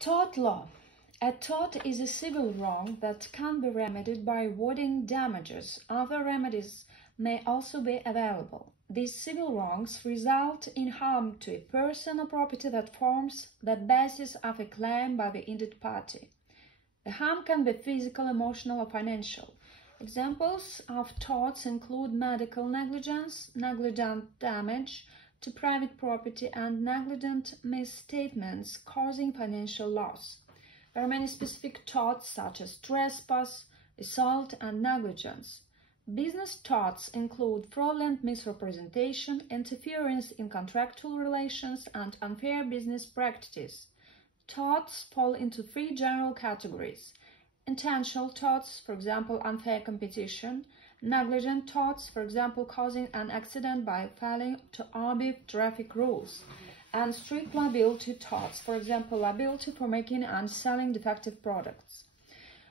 Tort law. A tort is a civil wrong that can be remedied by awarding damages. Other remedies may also be available. These civil wrongs result in harm to a person or property that forms the basis of a claim by the injured party. The harm can be physical, emotional, or financial. Examples of torts include medical negligence, negligent damage to private property, and negligent misstatements causing financial loss. There are many specific torts such as trespass, assault, and negligence. Business torts include fraudulent misrepresentation, interference in contractual relations, and unfair business practices. Torts fall into three general categories: intentional torts, for example, unfair competition; negligent torts, for example, causing an accident by failing to obey traffic rules; and strict liability torts, for example, liability for making and selling defective products.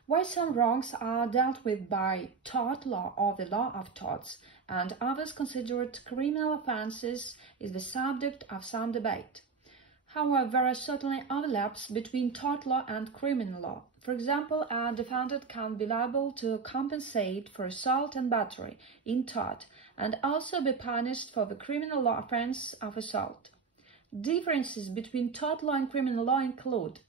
Why some wrongs are dealt with by tort law or the law of torts, and others considered criminal offences, is the subject of some debate. However, there are certainly overlaps between tort law and criminal law. For example, a defendant can be liable to compensate for assault and battery in tort and also be punished for the criminal law offence of assault. Differences between tort law and criminal law include: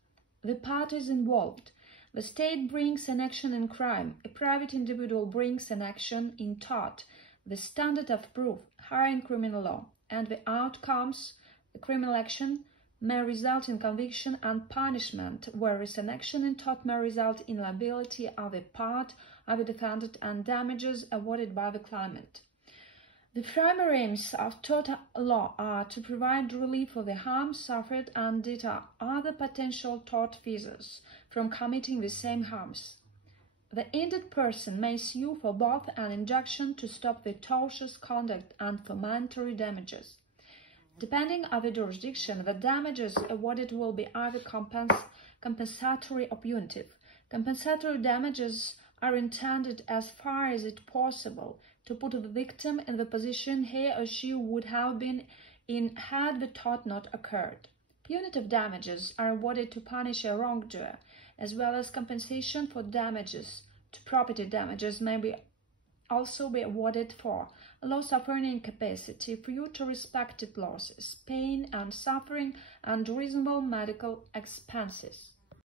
the parties involved. The state brings an action in crime, a private individual brings an action in tort. The standard of proof, higher in criminal law, and the outcomes. The criminal action may result in conviction and punishment, whereas an action in tort may result in liability of a part of the defendant and damages awarded by the claimant. The primary aims of tort law are to provide relief for the harm suffered and deter other potential tortfeasors from committing the same harms. The injured person may sue for both an injunction to stop the tortious conduct and for monetary damages. Depending on the jurisdiction, the damages awarded will be either compensatory or punitive. Compensatory damages are intended, as far as it possible, to put the victim in the position he or she would have been in had the tort not occurred. Punitive damages are awarded to punish a wrongdoer, as well as compensation for damages. To property damages may also be awarded for loss of earning capacity, future respected losses, pain and suffering, and reasonable medical expenses.